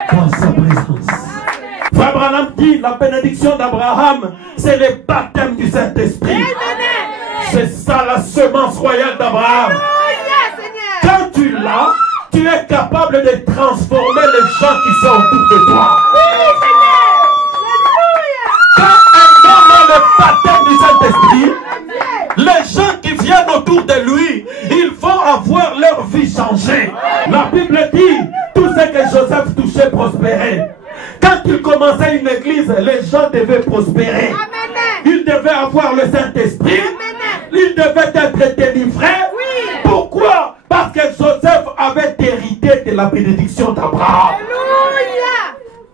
dans sa présence. Frère Branham dit, la bénédiction d'Abraham, c'est le baptême du Saint-Esprit. C'est ça la semence royale d'Abraham. Quand tu l'as, tu es capable de transformer les gens qui sont autour de toi. Quand un homme a le baptême du Saint-Esprit, les gens qui viennent autour de lui, ils vont avoir leur vie changée. La Bible dit, tout ce que Joseph touchait prospérait. Quand il commençait une église, les gens devaient prospérer. Ils devaient avoir le Saint-Esprit. Ils devaient être délivrés. Pourquoi? Parce que Joseph avait hérité de la bénédiction d'Abraham.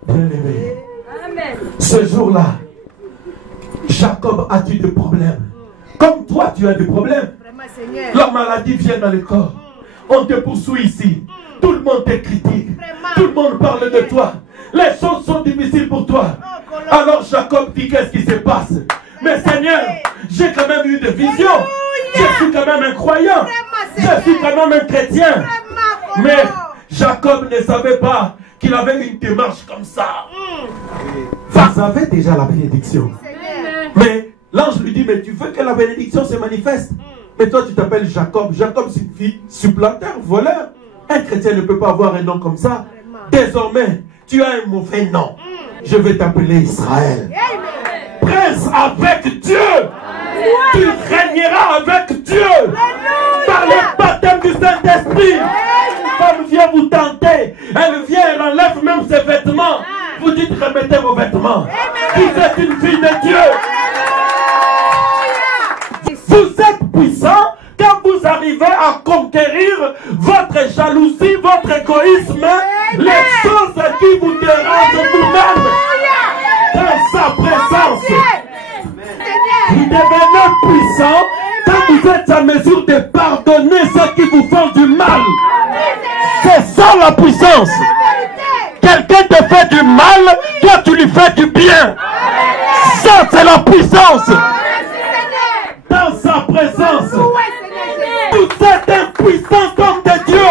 Bien-aimé, ce jour-là, Jacob a-t-il des problèmes? Comme toi, tu as des problèmes. La maladie vient dans le corps. On te poursuit ici. Tout le monde te critique. Tout le monde parle de toi. Les choses sont difficiles pour toi. Alors Jacob dit, qu'est-ce qui se passe? Mais Seigneur, j'ai quand même eu des visions. Je suis quand même un croyant. Je suis quand même un chrétien. Mais Jacob ne savait pas qu'il avait une démarche comme ça. Vous avez déjà la bénédiction. Mais l'ange lui dit, mais tu veux que la bénédiction se manifeste? Mais toi tu t'appelles Jacob. Jacob signifie supplanteur, voleur. Un chrétien ne peut pas avoir un nom comme ça. Désormais, tu as un mauvais nom. Je vais t'appeler Israël. Prince avec Dieu. Tu régneras avec Dieu. Par le baptême du Saint-Esprit. Femme vient vous tenter. Elle vient, elle enlève même ses vêtements. Vous dites, remettez vos vêtements. Vous êtes une fille de Dieu. Vous êtes puissant quand vous arrivez à conquérir votre jalousie, votre égoïsme, les choses qui vous dérangent vous-même. Dans sa présence, vous devenez puissant quand vous êtes à mesure de pardonner ceux qui vous font du mal. C'est ça la puissance. Quelqu'un te fait du mal, toi tu lui fais du bien. Ça c'est la puissance. Dans sa présence, vous êtes un puissant homme de Dieu.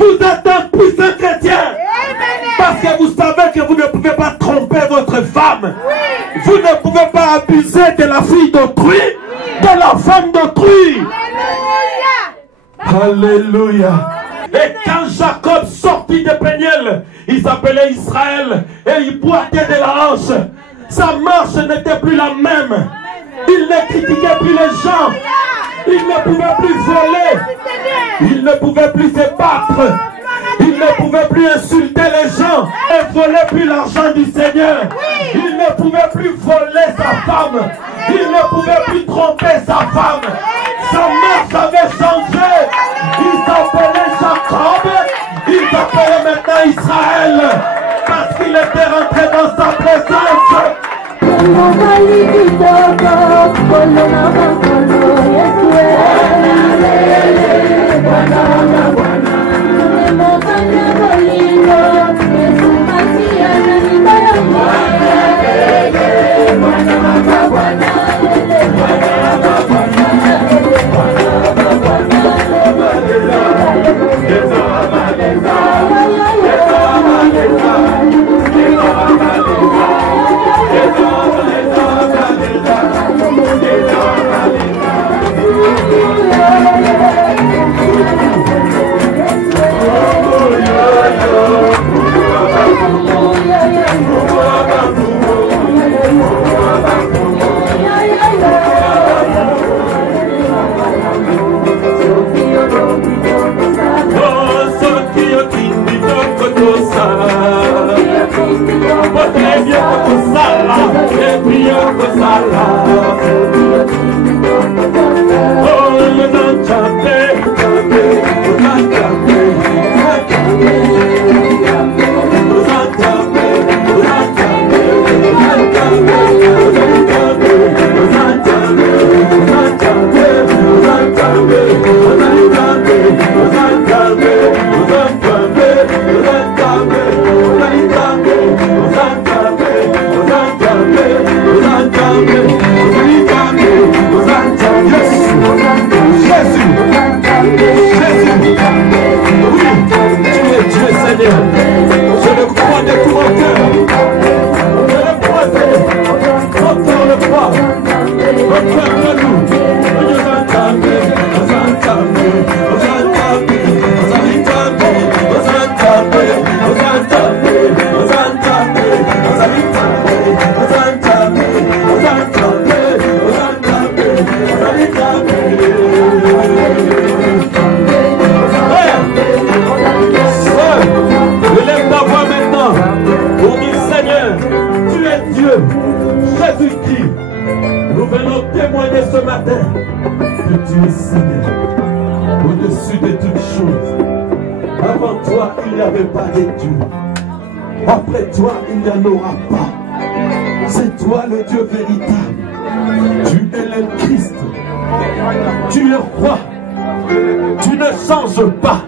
Vous êtes un puissant chrétien. Parce que vous savez que vous ne pouvez pas tromper votre femme. Vous ne pouvez pas abuser de la fille d'autrui, de la femme d'autrui. Alléluia. Et quand Jacob sortit de Péniel, il s'appelait Israël et il boitait de la hanche. Sa marche n'était plus la même. Il ne critiquait plus les gens. Il ne pouvait plus voler. Il ne pouvait plus se battre. Il ne pouvait plus insulter les gens et voler plus l'argent du Seigneur. Il ne pouvait plus voler sa femme. Il ne pouvait plus tromper sa femme. Sa marche avait changé. Il s'appelait Jacob. Il s'appelait maintenant Israël. Parce qu'il était rentré dans sa présence. Je le crois de tout mon cœur. Je le crois, Seigneur. Encore le croit. Encore de nous. Nous entendons, nous entendons, nous entendons, nous entendons, nous entendons, nous entendons, nous entendons, nous élève ta voix maintenant pour dire Seigneur, tu es Dieu, Jésus-Christ. Nous venons témoigner ce matin que tu es Seigneur, au-dessus de toutes choses. Avant toi, il n'y avait pas de Dieu. Après toi, il n'y en aura pas. C'est toi le Dieu véritable. Tu es le Christ. Tu es roi. Tu ne changes pas.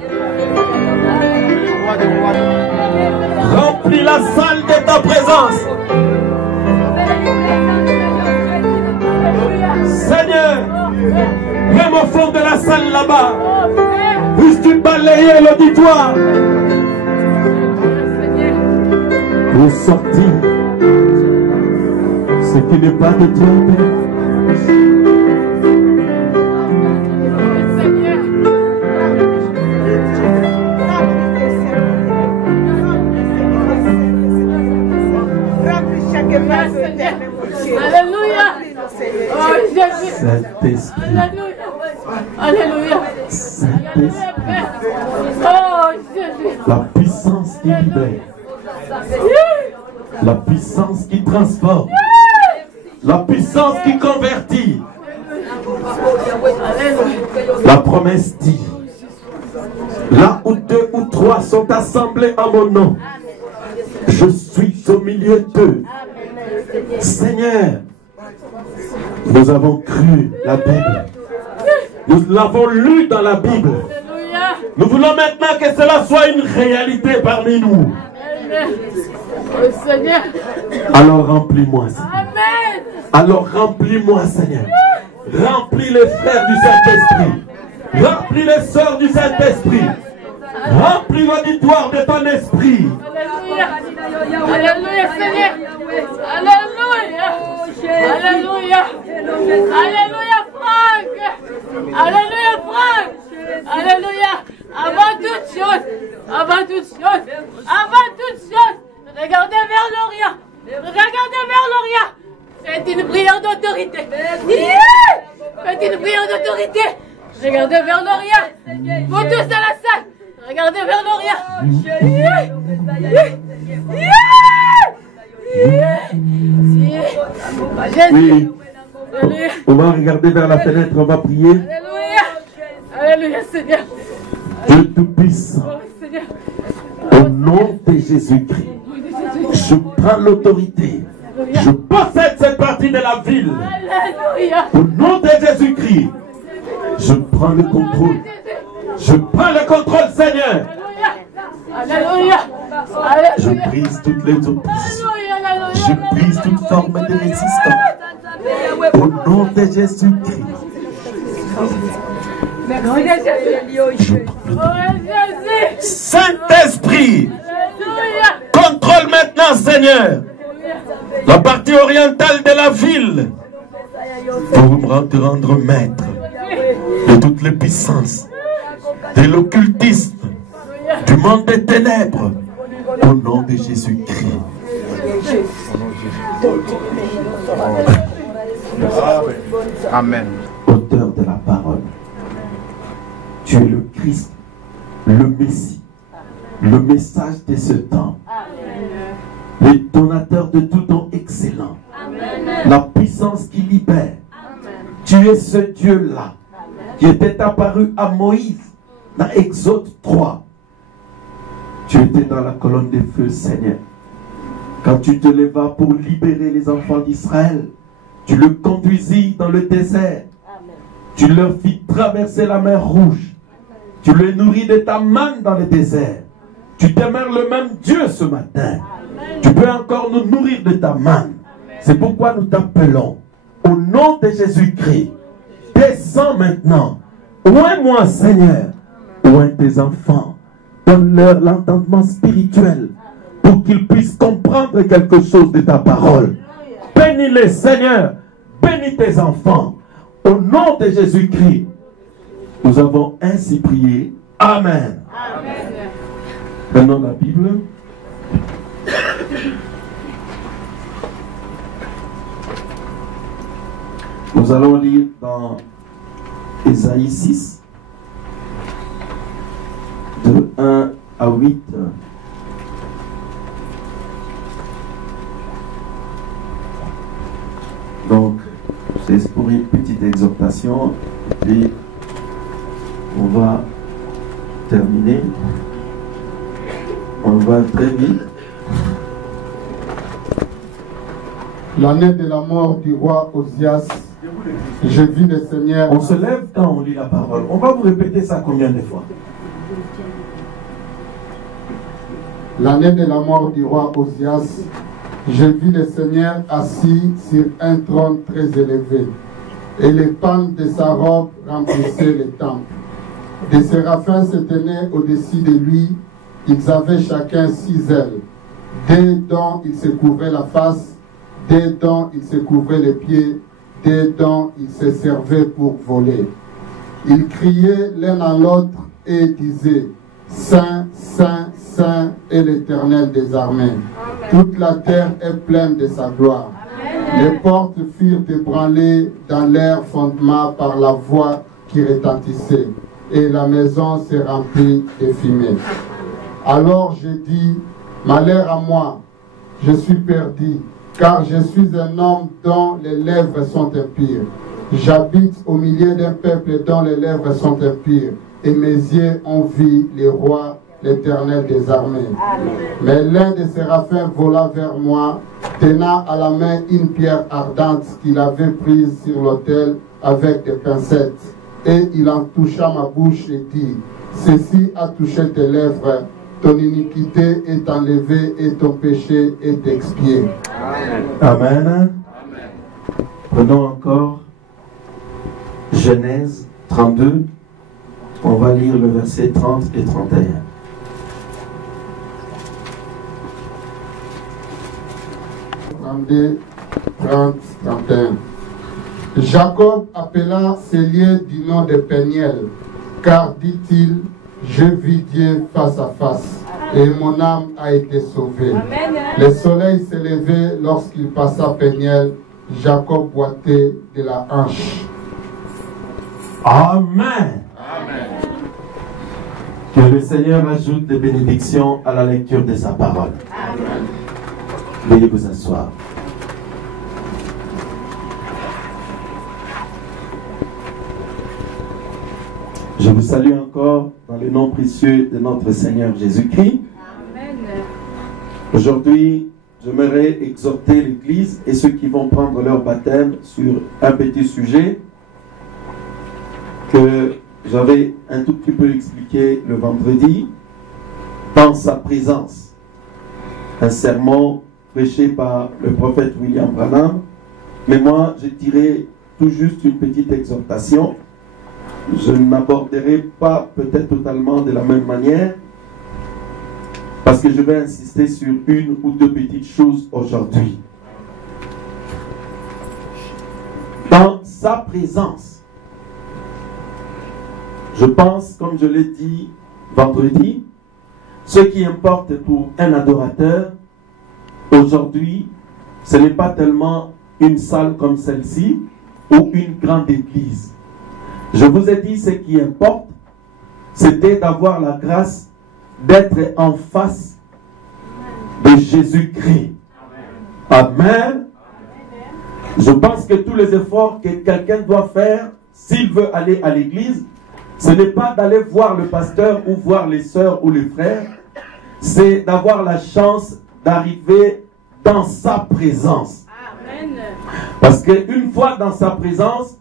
Remplis la salle de ta présence. Seigneur, même au fond de la salle là-bas, puisses-tu balayer l'auditoire pour sortir ce qui n'est pas de toi, Père. Alléluia. Oh Jésus. Saint-Esprit. Alléluia. Alléluia. Saint-Esprit. Oh Jésus. La puissance qui libère. La puissance qui transforme. La puissance qui convertit. La promesse dit, là où 2 ou 3 sont assemblés en mon nom, je suis au milieu d'eux. Seigneur, nous avons cru la Bible. Nous l'avons lu dans la Bible. Nous voulons maintenant que cela soit une réalité parmi nous. Seigneur. Alors remplis-moi, Seigneur. Amen. Alors remplis-moi, Seigneur. Remplis les frères du Saint-Esprit. Remplis les sœurs du Saint-Esprit. Remplis l'auditoire de ton esprit. Alléluia. Alléluia, Seigneur. Alléluia. Alléluia. Alléluia, Franck. Alléluia, Franck. Alléluia. Avant toute chose, regardez vers l'Orient. Regardez vers l'Orient. Faites une prière d'autorité. Faites une prière d'autorité. Regardez vers l'Orient. Vous tous dans la salle. Regardez vers l'Orient. Oui. On va regarder vers la fenêtre, on va prier. Alléluia. Alléluia, Seigneur. Dieu Tout-Puissant, au nom de Jésus-Christ, je prends l'autorité. Je possède cette partie de la ville. Alléluia. Au nom de Jésus-Christ, je prends le contrôle. Je prends le contrôle, Seigneur. Alléluia. Je brise toutes les oppositions. Je brise toute forme de résistance. Au nom de Jésus-Christ. Saint-Esprit, contrôle maintenant, Seigneur, la partie orientale de la ville pour te rendre maître de toutes les puissances, de l'occultisme, du monde des ténèbres, au nom de Jésus-Christ. Amen. Auteur de la parole, tu es le Christ, le Messie, le message de ce temps, le donateur de tout don excellent, la puissance qui libère. Tu es ce Dieu-là qui était apparu à Moïse dans Exode 3. Tu étais dans la colonne de feu, Seigneur. Quand tu te levas pour libérer les enfants d'Israël, tu le conduisis dans le désert. Tu leur fis traverser la mer Rouge. Tu les nourris de ta manne dans le désert. Tu demeures le même Dieu ce matin. Tu peux encore nous nourrir de ta manne. C'est pourquoi nous t'appelons. Au nom de Jésus-Christ, descends maintenant. Oins-moi, Seigneur. Oins tes enfants. Donne-leur l'entendement spirituel pour qu'ils puissent comprendre quelque chose de ta parole. Bénis-les, Seigneur. Bénis tes enfants. Au nom de Jésus-Christ, nous avons ainsi prié. Amen. Amen. Prenons la Bible. Nous allons lire dans Ésaïe 6, de 1 à 8. Donc, c'est pour une petite exhortation, et on va terminer. On va très vite. L'année de la mort du roi Osias, je vis le Seigneur. On se lève quand on lit la parole. On va vous répéter ça combien de fois? L'année de la mort du roi Osias, je vis le Seigneur assis sur un trône très élevé, et les pans de sa robe remplissaient le temple. Des séraphins se tenaient au-dessus de lui. Ils avaient chacun 6 ailes, des dont ils se couvraient la face, des dont ils se couvraient les pieds, des dont ils se servaient pour voler. Ils criaient l'un à l'autre et disaient: Saint, Saint, Saint est l'Éternel des armées. Toute la terre est pleine de sa gloire. Les portes furent ébranlées dans leur fondement par la voix qui retentissait, et la maison s'est remplie de fumée. Alors j'ai dit: malheur à moi, je suis perdu, car je suis un homme dont les lèvres sont impures. J'habite au milieu d'un peuple dont les lèvres sont impures, et mes yeux ont vu le roi, l'Éternel des armées. Mais l'un des séraphins vola vers moi, tenant à la main une pierre ardente qu'il avait prise sur l'autel avec des pincettes. Et il en toucha ma bouche et dit: ceci a touché tes lèvres, ton iniquité est enlevée et ton péché est expié. Amen. Amen. Prenons encore Genèse 32. On va lire le verset 30 et 31. « 30, 31. Jacob appela ces lieux du nom de Péniel, car, dit-il, je vis Dieu face à face, et mon âme a été sauvée. Le soleil s'est levé lorsqu'il passa Péniel, Jacob boitait de la hanche. » Amen. Amen. Que le Seigneur ajoute des bénédictions à la lecture de sa parole. Amen. Veuillez vous asseoir. Je vous salue encore dans le nom précieux de notre Seigneur Jésus-Christ. Amen. Aujourd'hui, j'aimerais exhorter l'Église et ceux qui vont prendre leur baptême sur un petit sujet que j'avais un tout petit peu expliqué le vendredi, dans sa présence. Un sermon prêché par le prophète William Branham, mais moi j'ai tiré tout juste une petite exhortation. Je n'aborderai pas peut-être totalement de la même manière, parce que je vais insister sur une ou deux petites choses aujourd'hui. Dans sa présence, je pense, comme je l'ai dit vendredi, ce qui importe pour un adorateur, aujourd'hui, ce n'est pas tellement une salle comme celle-ci ou une grande église. Je vous ai dit, ce qui importe, c'était d'avoir la grâce d'être en face de Jésus-Christ. Amen. Je pense que tous les efforts que quelqu'un doit faire, s'il veut aller à l'église, ce n'est pas d'aller voir le pasteur ou voir les sœurs ou les frères, c'est d'avoir la chance d'arriver dans sa présence. Amen. Parce qu'une fois dans sa présence,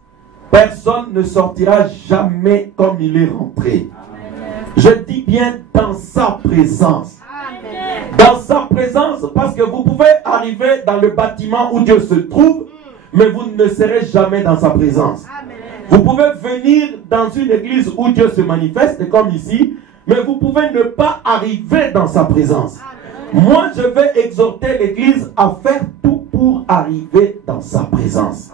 personne ne sortira jamais comme il est rentré. Amen. Je dis bien dans sa présence. Amen. Dans sa présence, parce que vous pouvez arriver dans le bâtiment où Dieu se trouve, mais vous ne serez jamais dans sa présence. Amen. Vous pouvez venir dans une église où Dieu se manifeste, comme ici, mais vous pouvez ne pas arriver dans sa présence. Moi, je vais exhorter l'Église à faire tout pour arriver dans sa présence.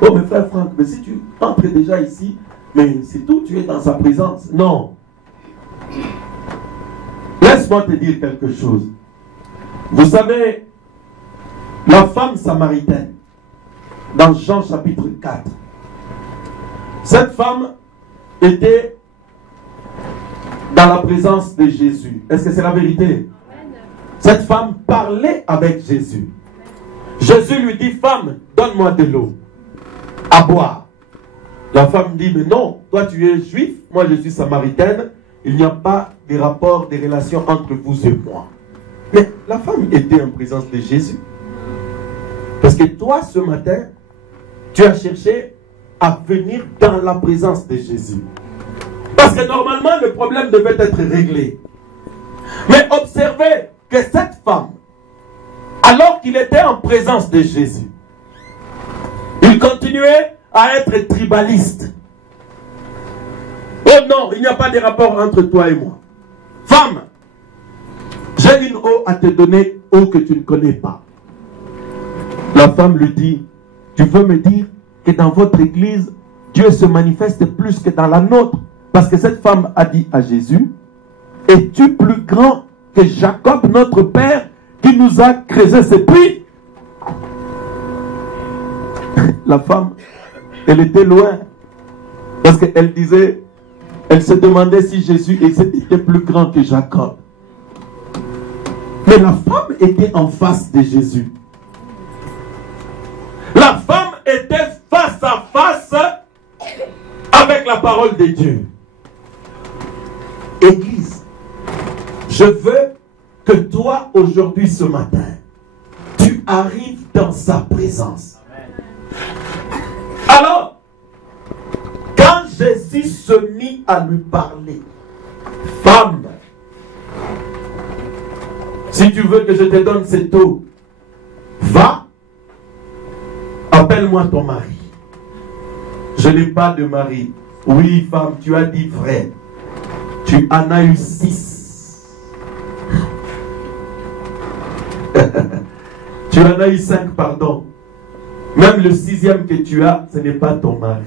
Oh, mais frère Franck, mais si tu entres déjà ici, mais c'est tout, tu es dans sa présence. Non. Laisse-moi te dire quelque chose. Vous savez, la femme samaritaine, dans Jean chapitre 4, cette femme était dans la présence de Jésus. Est-ce que c'est la vérité? Cette femme parlait avec Jésus. Jésus lui dit, femme, donne-moi de l'eau à boire. La femme dit, mais non, toi tu es juif, moi je suis samaritaine, il n'y a pas de rapport, de relation entre vous et moi. Mais la femme était en présence de Jésus. Parce que toi, ce matin, tu as cherché à venir dans la présence de Jésus. Parce que normalement, le problème devait être réglé. Mais observez que cette femme, alors qu'il était en présence de Jésus, il continuait à être tribaliste. Oh non, il n'y a pas de rapport entre toi et moi. Femme, j'ai une eau à te donner, eau que tu ne connais pas. La femme lui dit, tu veux me dire que dans votre église, Dieu se manifeste plus que dans la nôtre? Parce que cette femme a dit à Jésus, es-tu plus grand que Jacob, notre père, qui nous a creusé ce puits? La femme, elle était loin. Parce qu'elle disait, elle se demandait si Jésus était plus grand que Jacob. Mais la femme était en face de Jésus. La femme était face à face avec la parole de Dieu. Église, je veux que toi, aujourd'hui, ce matin, tu arrives dans sa présence. Alors, quand Jésus se mit à lui parler, femme, si tu veux que je te donne cette eau, va, appelle-moi ton mari. Je n'ai pas de mari. Oui, femme, tu as dit vrai. Tu en as eu 6. Tu en as eu 5, pardon. Même le 6e que tu as, ce n'est pas ton mari.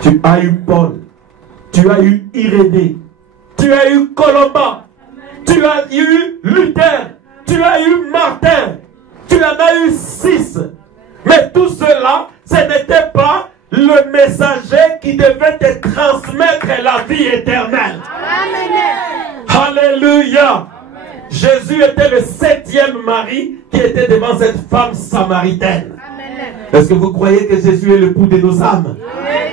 Tu as eu Paul. Tu as eu Irénée. Tu as eu Colomba. Tu as eu Luther. Tu as eu Martin. Tu en as eu 6. Mais tout cela, ce n'était pas le messager qui devait te transmettre la vie éternelle. Amen. Alléluia. Amen. Jésus était le 7e mari qui était devant cette femme samaritaine. Est-ce que vous croyez que Jésus est l'époux de nos âmes? Amen.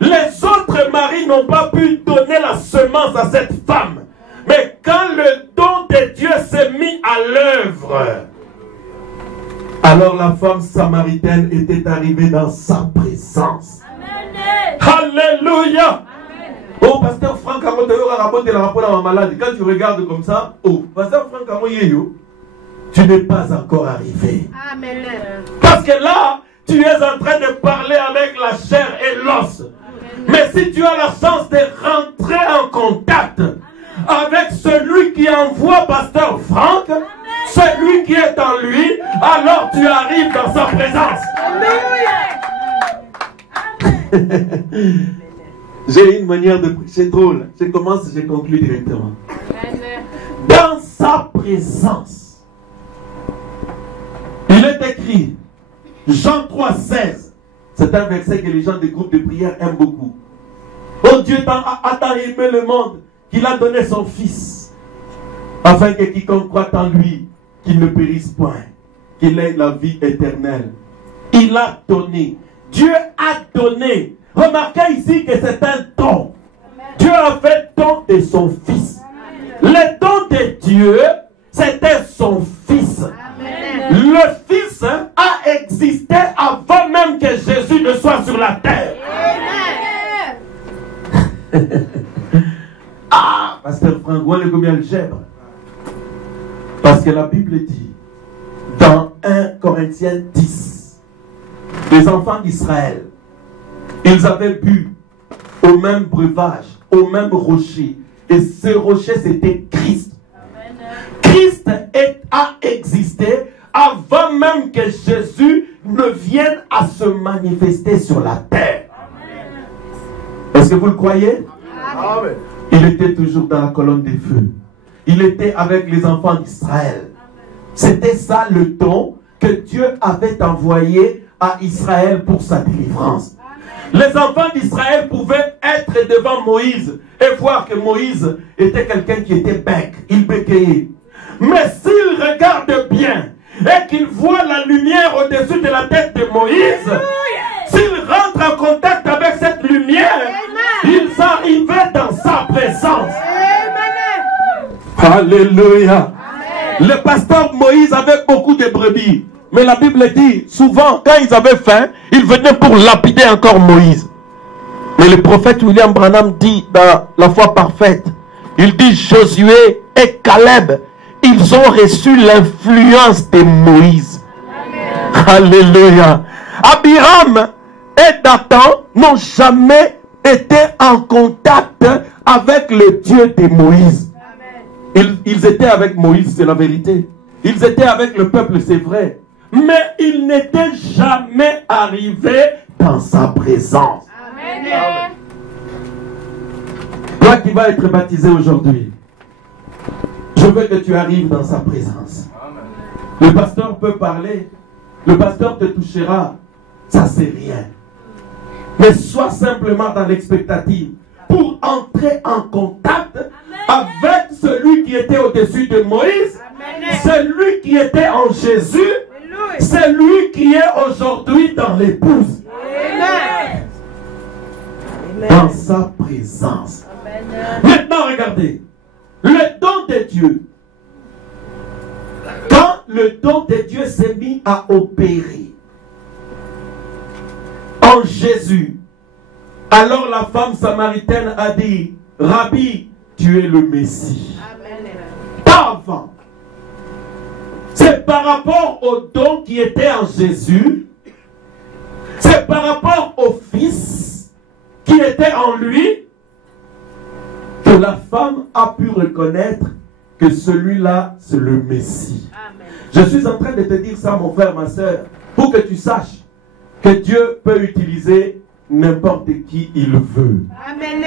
Les autres maris n'ont pas pu donner la semence à cette femme. Mais quand le don de Dieu s'est mis à l'œuvre, alors la femme samaritaine était arrivée dans sa présence. Amen. Alléluia. Amen. Oh, pasteur Franck, quand tu regardes comme ça, oh, pasteur Franck, tu n'es pas encore arrivé. Amen. Parce que là, tu es en train de parler avec la chair et l'os. Mais si tu as la chance de rentrer en contact avec celui qui envoie pasteur Franck, celui qui est en lui, alors tu arrives dans sa présence. J'ai une manière de prêcher drôle. Je commence, je conclue directement. Dans sa présence, il est écrit, Jean 3,16. C'est un verset que les gens des groupes de prière aiment beaucoup. Oh, Dieu a tant aimé le monde qu'il a donné son Fils, afin que quiconque croit en lui, qu'il ne périsse point, qu'il ait la vie éternelle. Il a donné. Dieu a donné. Remarquez ici que c'est un don. Dieu a fait don de son Fils. Le don de Dieu, c'était son Fils. Le Fils a existé avant même que Jésus ne soit sur la terre. Ah, pasteur Franck, où est combien algèbre? Parce que la Bible dit, dans 1 Corinthiens 10, les enfants d'Israël, ils avaient bu au même breuvage, au même rocher. Et ce rocher, c'était Christ. Christ a existé avant même que Jésus ne vienne à se manifester sur la terre. Est-ce que vous le croyez? Amen. Il était toujours dans la colonne des feux. Il était avec les enfants d'Israël. C'était ça le don que Dieu avait envoyé à Israël pour sa délivrance. Les enfants d'Israël pouvaient être devant Moïse et voir que Moïse était quelqu'un qui était bec, il bégayait. Mais s'ils regardent bien et qu'ils voient la lumière au-dessus de la tête de Moïse, s'ils rentrent en contact avec cette lumière, ils arrivaient dans sa présence. Alléluia. Le pasteur Moïse avait beaucoup de brebis. Mais la Bible dit, souvent, quand ils avaient faim, ils venaient pour lapider encore Moïse. Mais le prophète William Branham dit dans La foi parfaite, il dit Josué et Caleb, ils ont reçu l'influence de Moïse. Alléluia. Abiram et Dathan n'ont jamais été en contact avec le Dieu de Moïse. Ils étaient avec Moïse, c'est la vérité. Ils étaient avec le peuple, c'est vrai. Mais ils n'étaient jamais arrivés dans sa présence. Amen. Toi qui vas être baptisé aujourd'hui, je veux que tu arrives dans sa présence. Amen. Le pasteur peut parler, le pasteur te touchera, ça c'est rien. Mais sois simplement dans l'expectative pour entrer en contact avec celui qui était au-dessus de Moïse, celui qui était en Jésus, celui qui est aujourd'hui dans l'épouse. Dans sa présence. Maintenant, regardez. Le don de Dieu. Quand le don de Dieu s'est mis à opérer en Jésus, alors la femme samaritaine a dit, Rabbi, tu es le Messie. Pas avant. C'est par rapport au don qui était en Jésus, c'est par rapport au Fils qui était en lui, que la femme a pu reconnaître que celui-là, c'est le Messie. Amen. Je suis en train de te dire ça, mon frère, ma soeur, pour que tu saches que Dieu peut utiliser n'importe qui il veut. Amen.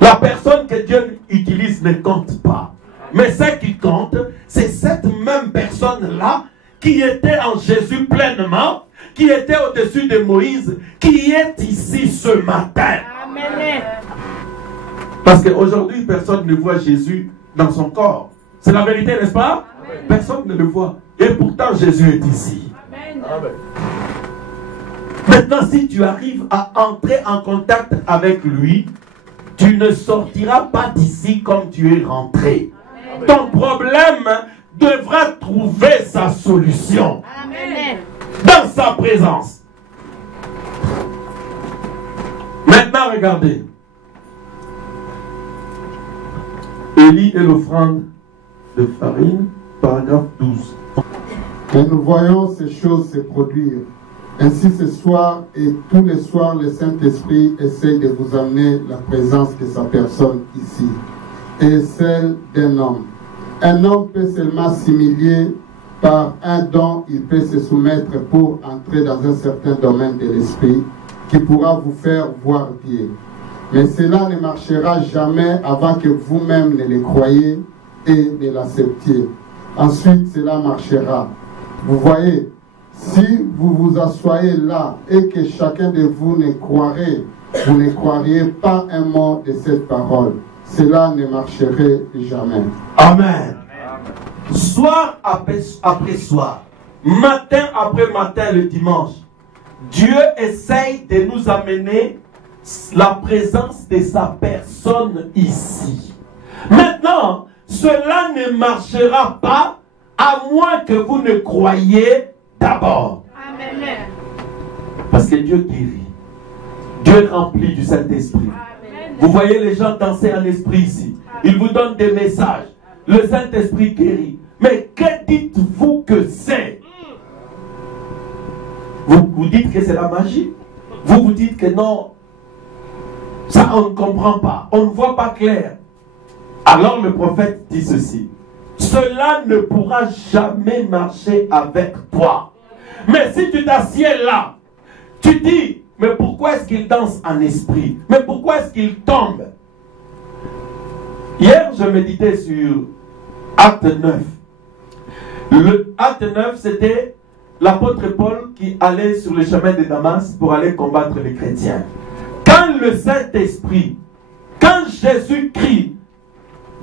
La personne que Dieu utilise ne compte pas. Mais ce qui compte, c'est cette même personne-là qui était en Jésus pleinement, qui était au-dessus de Moïse, qui est ici ce matin. Amen. Parce qu'aujourd'hui, personne ne voit Jésus dans son corps. C'est la vérité, n'est-ce pas? Amen. Personne ne le voit. Et pourtant, Jésus est ici. Amen. Amen. Maintenant, si tu arrives à entrer en contact avec lui, tu ne sortiras pas d'ici comme tu es rentré. Amen. Ton problème devra trouver sa solution. Amen. Dans sa présence. Maintenant, regardez. Élie et l'offrande de farine, paragraphe 12. Et nous voyons ces choses se produire. Ainsi ce soir et tous les soirs, le Saint-Esprit essaye de vous amener la présence de sa personne ici et celle d'un homme. Un homme peut seulement s'humilier par un don, il peut se soumettre pour entrer dans un certain domaine de l'esprit qui pourra vous faire voir Dieu. Mais cela ne marchera jamais avant que vous-même ne le croyiez et ne l'acceptiez. Ensuite, cela marchera. Vous voyez, si vous vous assoyez là et que chacun de vous ne croirait, vous ne croiriez pas un mot de cette parole. Cela ne marcherait jamais. Amen. Soir après soir, matin après matin le dimanche, Dieu essaye de nous amener la présence de sa personne ici. Maintenant, cela ne marchera pas à moins que vous ne croyiez d'abord. Amen. Parce que Dieu guérit. Dieu remplit du Saint-Esprit. Vous voyez les gens danser en esprit ici. Il vous donne des messages. Le Saint-Esprit guérit. Mais que dites-vous que c'est? Vous dites que c'est la magie. Vous dites que non. Ça, on ne comprend pas. On ne voit pas clair. Alors le prophète dit ceci. Cela ne pourra jamais marcher avec toi. Mais si tu t'assieds là, tu dis, mais pourquoi est-ce qu'il danse en esprit? Mais pourquoi est-ce qu'il tombe? Hier, je méditais sur Acte 9. Le Acte 9, c'était l'apôtre Paul qui allait sur le chemin de Damas pour aller combattre les chrétiens. Quand le Saint-Esprit, quand Jésus crie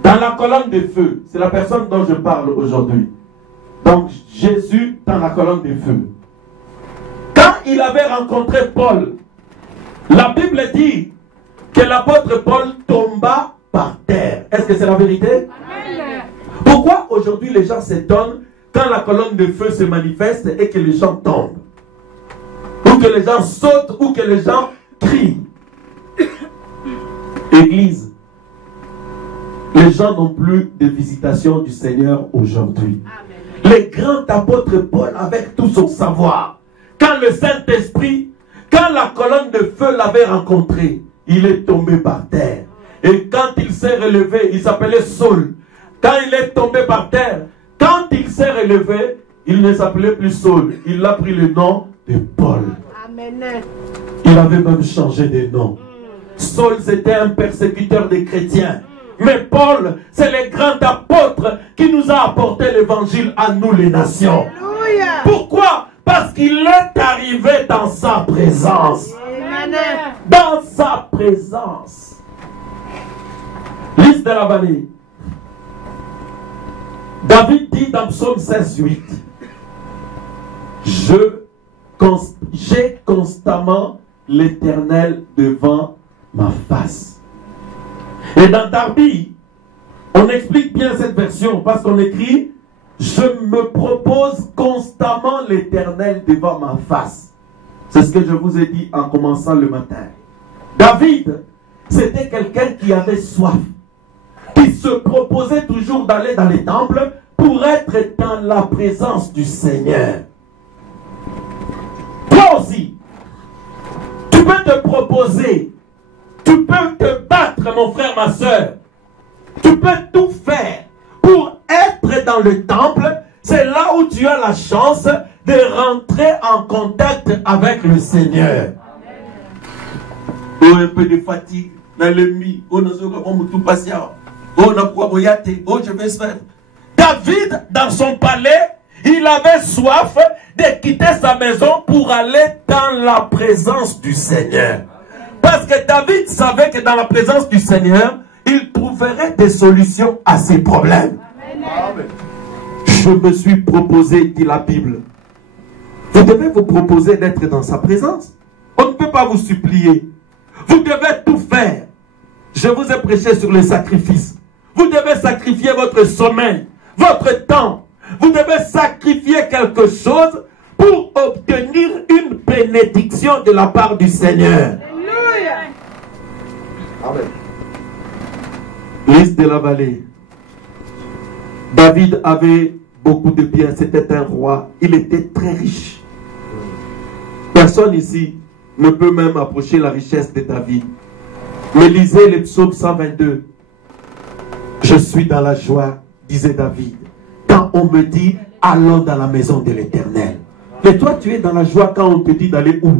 dans la colonne de feu, c'est la personne dont je parle aujourd'hui. Donc Jésus dans la colonne de feu. Quand il avait rencontré Paul, la Bible dit que l'apôtre Paul tomba par terre. Est-ce que c'est la vérité? Amen. Pourquoi aujourd'hui les gens s'étonnent quand la colonne de feu se manifeste et que les gens tombent? Ou que les gens sautent, ou que les gens crient. Église, les gens n'ont plus de visitation du Seigneur aujourd'hui. Les grands apôtres Paul, avec tout son savoir, quand le Saint-Esprit, quand la colonne de feu l'avait rencontré, il est tombé par terre. Et quand il s'est relevé, il s'appelait Saul. Quand il est tombé par terre, quand il s'est relevé, il ne s'appelait plus Saul. Il a pris le nom de Paul. Amen. Il avait même changé de nom. Saul, c'était un persécuteur des chrétiens. Mais Paul, c'est le grand apôtre qui nous a apporté l'évangile à nous les nations. Alléluia. Pourquoi? Parce qu'il est arrivé dans sa présence. Amen. Dans sa présence. Liste de la vallée. David dit dans Psaume 16:8, j'ai constamment l'Éternel devant ma face. Et dans Darby, on explique bien cette version parce qu'on écrit, je me propose constamment l'Éternel devant ma face. C'est ce que je vous ai dit en commençant le matin. David, c'était quelqu'un qui avait soif, qui se proposait toujours d'aller dans les temples pour être dans la présence du Seigneur. Toi aussi, tu peux te proposer, tu peux te battre, mon frère, ma soeur, tu peux tout faire pour être dans le temple. C'est là où tu as la chance de rentrer en contact avec le Seigneur. Oh, un peu de fatigue dans le mi. Oh, tout patient. Oh, je vais se faire. David, dans son palais, il avait soif de quitter sa maison pour aller dans la présence du Seigneur. Parce que David savait que dans la présence du Seigneur, il trouverait des solutions à ses problèmes. Amen. Je me suis proposé, dit la Bible. Vous devez vous proposer d'être dans sa présence. On ne peut pas vous supplier. Vous devez tout faire. Je vous ai prêché sur le sacrifice. Vous devez sacrifier votre sommeil, votre temps. Vous devez sacrifier quelque chose pour obtenir une bénédiction de la part du Seigneur. Alléluia. Amen. Liste de la vallée. David avait beaucoup de biens. C'était un roi. Il était très riche. Personne ici ne peut même approcher la richesse de David. Mais lisez le psaume 122. Je suis dans la joie, disait David, quand on me dit allons dans la maison de l'Éternel. Mais toi, tu es dans la joie quand on te dit d'aller où?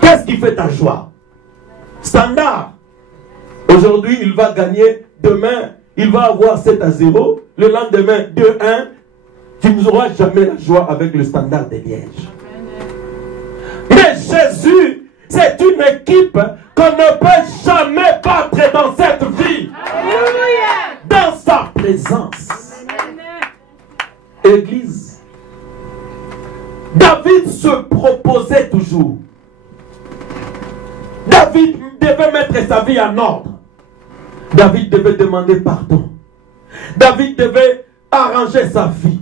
Qu'est-ce qui fait ta joie? Standard. Aujourd'hui, il va gagner. Demain, il va avoir 7-0. Le lendemain, 2-1. Tu n'auras jamais la joie avec le Standard de Liège. Mais Jésus, c'est une équipe qu'on ne peut jamais battre dans cette vie. Alléluia. Dans sa présence. Église. David se proposait toujours. David devait mettre sa vie en ordre. David devait demander pardon. David devait arranger sa vie.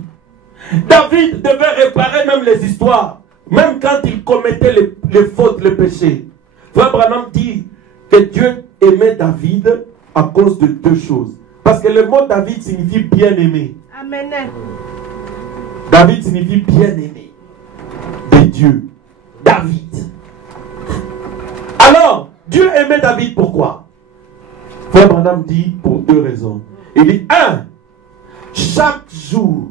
David devait réparer même les histoires. Même quand il commettait les fautes, les péchés. Frère Branham dit que Dieu aimait David à cause de deux choses. Parce que le mot David signifie bien-aimé. Amen. David signifie bien-aimé de Dieu. David. Alors, Dieu aimait David, pourquoi? Frère Branham dit pour 2 raisons. Il dit, 1, chaque jour,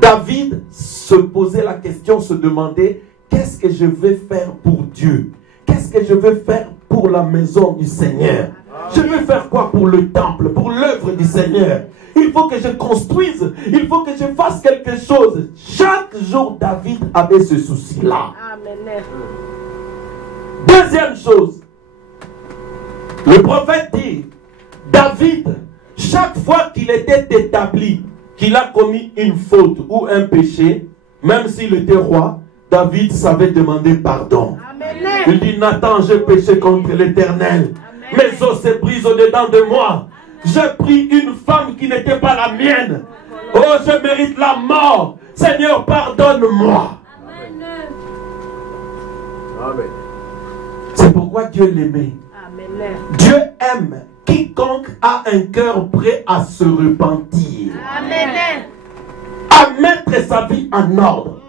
David se posait la question, se demandait, qu'est-ce que je vais faire pour Dieu? Qu'est-ce que je vais faire pour la maison du Seigneur? Je vais faire quoi pour le temple, pour l'œuvre du Seigneur? Il faut que je construise, il faut que je fasse quelque chose. Chaque jour, David avait ce souci-là. Amen. Deuxième chose, le prophète dit, David, chaque fois qu'il était établi, qu'il a commis une faute ou un péché, même s'il était roi, David savait demander pardon. Amen. Il dit, Nathan, j'ai péché contre l'Éternel. Mes os se brisent au-dedans de moi. J'ai pris une femme qui n'était pas la mienne. Oh, je mérite la mort. Seigneur, pardonne-moi. Amen. C'est pourquoi Dieu l'aimait. Amen. Dieu aime quiconque a un cœur prêt à se repentir, Amen. à mettre sa vie en ordre.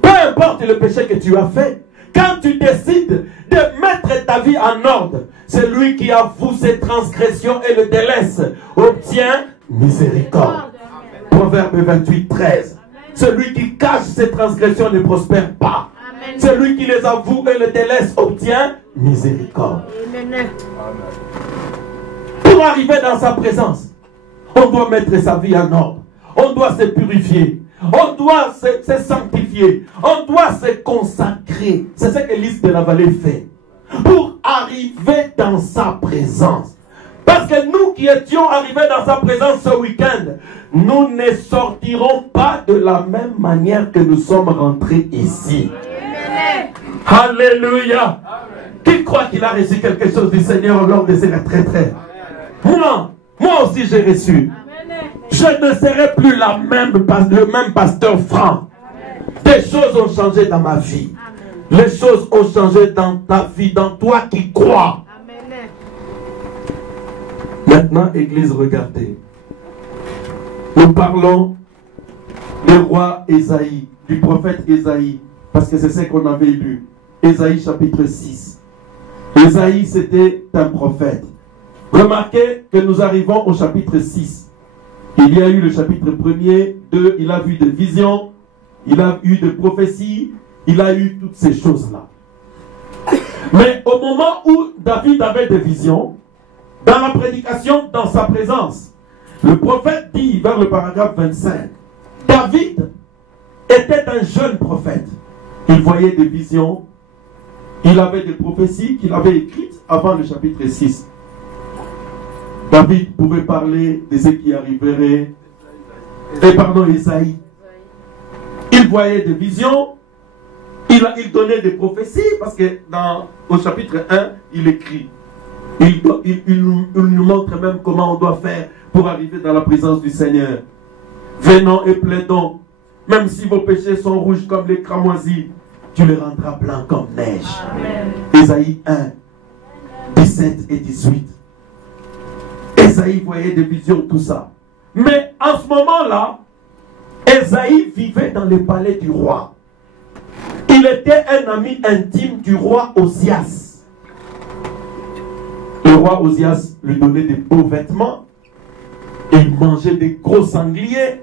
Peu importe le péché que tu as fait, quand tu décides de mettre ta vie en ordre, celui qui avoue ses transgressions et le délaisse obtient miséricorde. Proverbe 28, 13. Celui qui cache ses transgressions ne prospère pas. Amen. Celui qui les avoue et le délaisse obtient miséricorde. Amen. Pour arriver dans sa présence, on doit mettre sa vie en ordre. On doit se purifier. On doit se sanctifier. On doit se consacrer. C'est ce que l'Église de la vallée fait. Pour arriver dans sa présence. Parce que nous qui étions arrivés dans sa présence ce week-end, nous ne sortirons pas de la même manière que nous sommes rentrés ici. Amen. Alléluia. Qui croit qu'il a reçu quelque chose du Seigneur lors de ses retraites? Moi aussi j'ai reçu. Je ne serai plus le même pasteur franc. Des choses ont changé dans ma vie. Les choses ont changé dans ta vie, dans toi qui crois. Maintenant, Église, regardez. Nous parlons du roi Ésaïe, du prophète Ésaïe, parce que c'est ce qu'on avait lu. Ésaïe chapitre 6. Ésaïe, c'était un prophète. Remarquez que nous arrivons au chapitre 6. Il y a eu le chapitre 1er, 2, il a vu des visions, il a eu des prophéties, il a eu toutes ces choses-là. Mais au moment où David avait des visions, dans la prédication, dans sa présence, le prophète dit vers le paragraphe 25, David était un jeune prophète. Il voyait des visions, il avait des prophéties qu'il avait écrites avant le chapitre 6. David pouvait parler de ce qui arriverait. Ésaïe. Il voyait des visions, il donnait des prophéties, parce que au chapitre 1, il écrit. Il nous montre même comment on doit faire pour arriver dans la présence du Seigneur. Venons et plaidons, même si vos péchés sont rouges comme les cramoisis, tu les rendras blancs comme neige. Amen. Ésaïe 1, 17 et 18. Ésaïe voyait des visions, tout ça. Mais en ce moment-là, Ésaïe vivait dans le palais du roi. Il était un ami intime du roi Osias. Le roi Osias lui donnait des beaux vêtements et il mangeait des gros sangliers.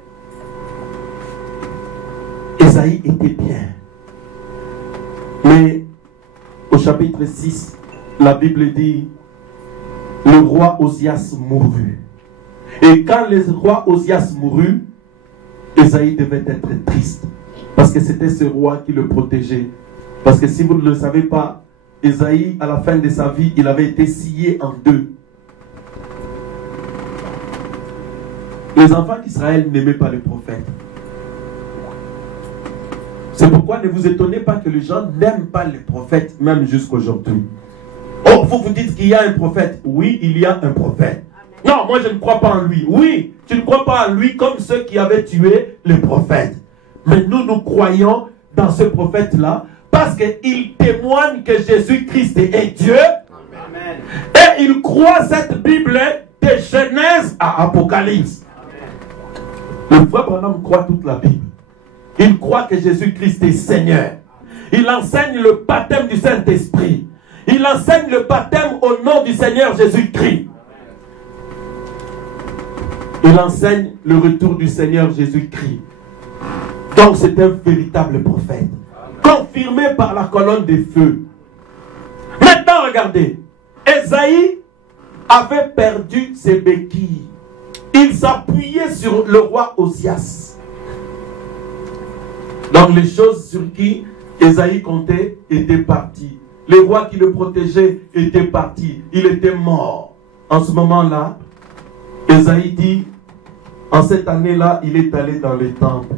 Ésaïe était bien. Mais au chapitre 6, la Bible dit, le roi Osias mourut. Et quand le roi Osias mourut, Ésaïe devait être triste. Parce que c'était ce roi qui le protégeait. Parce que si vous ne le savez pas, Ésaïe, à la fin de sa vie, il avait été scié en deux. Les enfants d'Israël n'aimaient pas les prophètes. C'est pourquoi ne vous étonnez pas que les gens n'aiment pas les prophètes, même jusqu'aujourd'hui. Oh, vous vous dites qu'il y a un prophète. Oui, il y a un prophète. Non, moi je ne crois pas en lui. Oui, tu ne crois pas en lui comme ceux qui avaient tué les prophètes. Mais nous croyons dans ce prophète-là parce qu'il témoigne que Jésus-Christ est Dieu. Amen. Et il croit cette Bible de Genèse à Apocalypse. Amen. Le frère Branham croit toute la Bible. Il croit que Jésus-Christ est Seigneur. Il enseigne le baptême du Saint-Esprit. Il enseigne le baptême au nom du Seigneur Jésus-Christ. Il enseigne le retour du Seigneur Jésus-Christ. Donc c'est un véritable prophète. Confirmé par la colonne de feu. Maintenant regardez. Ésaïe avait perdu ses béquilles. Il s'appuyait sur le roi Osias. Donc les choses sur qui Ésaïe comptait étaient parties. Les rois qui le protégeaient étaient partis. Il était mort. En ce moment-là, Ésaïe dit, en cette année-là, il est allé dans le temple.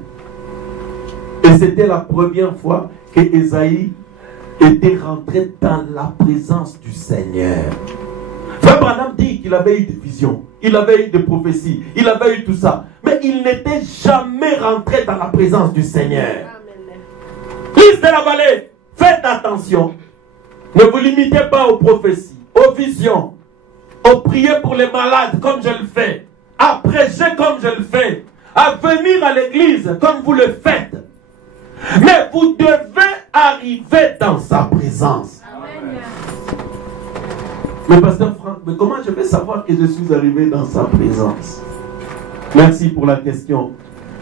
Et c'était la première fois que Ésaïe était rentré dans la présence du Seigneur. Frère Branham dit qu'il avait eu des visions, il avait eu des prophéties, il avait eu tout ça. Mais il n'était jamais rentré dans la présence du Seigneur. Fils de la vallée, faites attention. Ne vous limitez pas aux prophéties, aux visions, aux prières pour les malades comme je le fais, à prêcher comme je le fais, à venir à l'église comme vous le faites. Mais vous devez arriver dans sa présence. Amen. Mais pasteur Franck, mais comment je vais savoir que je suis arrivé dans sa présence? Merci pour la question.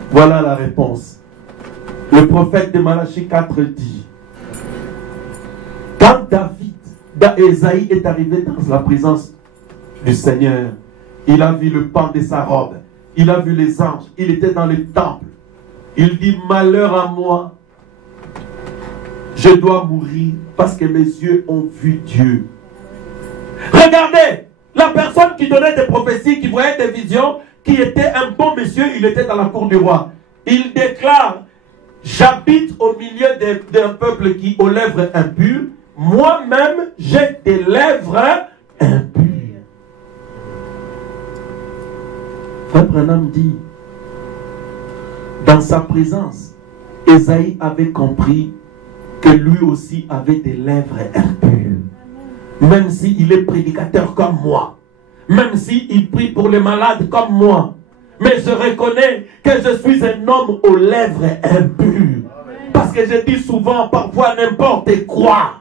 Voilà la réponse. Le prophète de Malachie 4 dit, quand Ésaïe est arrivé dans la présence du Seigneur, il a vu le pan de sa robe, il a vu les anges, il était dans le temple. Il dit, malheur à moi, je dois mourir parce que mes yeux ont vu Dieu. Regardez, la personne qui donnait des prophéties, qui voyait des visions, qui était un bon monsieur, il était dans la cour du roi. Il déclare, j'habite au milieu d'un peuple qui aux lèvres impures, moi-même j'ai des lèvres impures. Frère Branham dit, dans sa présence, Ésaïe avait compris que lui aussi avait des lèvres impures. Même s'il est prédicateur comme moi, même s'il prie pour les malades comme moi, mais je reconnais que je suis un homme aux lèvres impures. Parce que je dis souvent, parfois n'importe quoi.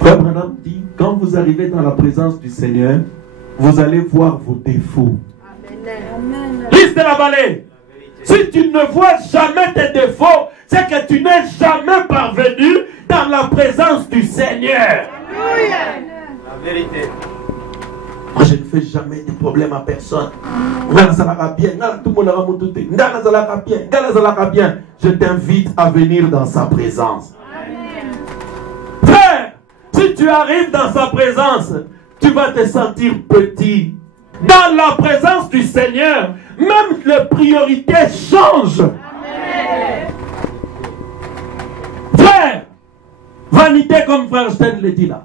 Frère Branham dit, quand vous arrivez dans la présence du Seigneur, vous allez voir vos défauts. Amen. Liste de la vallée. Si tu ne vois jamais tes défauts, c'est que tu n'es jamais parvenu dans la présence du Seigneur. Alléluia. La vérité. Moi, je ne fais jamais de problème à personne. Je t'invite à venir dans sa présence. Amen. Frère, si tu arrives dans sa présence, tu vas te sentir petit. Dans la présence du Seigneur, même les priorités changent. Amen. Frère, vanité comme frère Stein le dit là.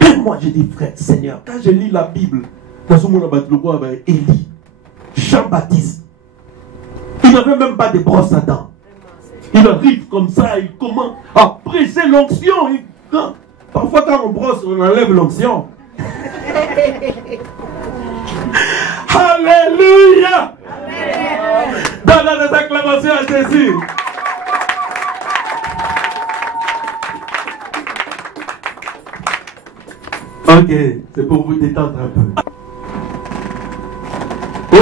Et moi je dis, frère, Seigneur, quand je lis la Bible, dans ce monde avec Élie, Jean-Baptiste, il n'avait même pas de brosse à dents. Il arrive comme ça, il commence à presser l'onction. Parfois quand on brosse, on enlève l'onction. Alléluia. Donne des acclamations à Jésus. Ok, c'est pour vous détendre un peu.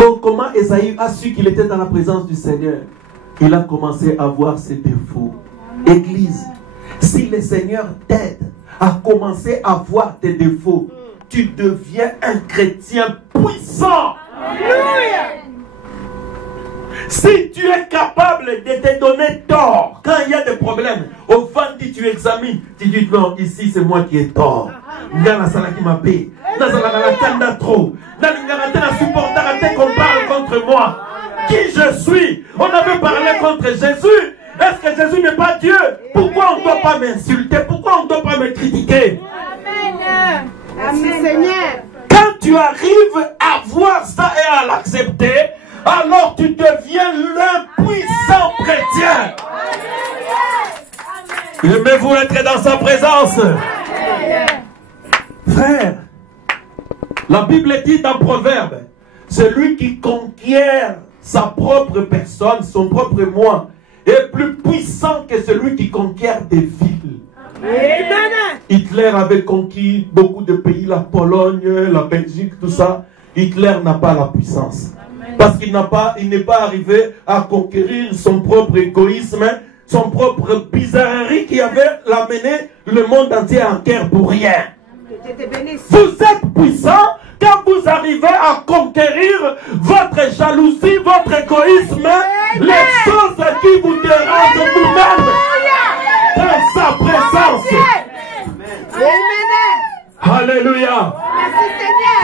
Oh, comment Ésaïe a su qu'il était dans la présence du Seigneur? Il a commencé à voir ses défauts. Église, si le Seigneur t'aide à commencer à voir tes défauts, tu deviens un chrétien puissant. Alléluia. Si tu es capable de te donner tort, quand il y a des problèmes, au fond, tu examines, tu dis non, ici c'est moi qui ai tort. Qu'on parle contre moi. Qui je suis? On avait parlé contre Jésus. Est-ce que Jésus n'est pas Dieu? Pourquoi on ne doit pas m'insulter? Pourquoi on ne doit pas me critiquer? Amen. Amen, Seigneur. Quand tu arrives à voir ça et à l'accepter, alors tu deviens l'impuissant chrétien. Aimez-vous être dans sa présence? Frère, la Bible dit dans Proverbe, celui qui conquiert sa propre personne, son propre moi, est plus puissant que celui qui conquiert des villes. Amen. Hitler avait conquis beaucoup de pays, la Pologne, la Belgique, tout ça. Hitler n'a pas la puissance. Parce qu'il n'est pas arrivé à conquérir son propre égoïsme, son propre bizarrerie qui avait amené le monde entier en guerre pour rien. Vous êtes puissant quand vous arrivez à conquérir votre jalousie, votre égoïsme, les choses qui vous dérangent vous-même dans sa présence. Alléluia.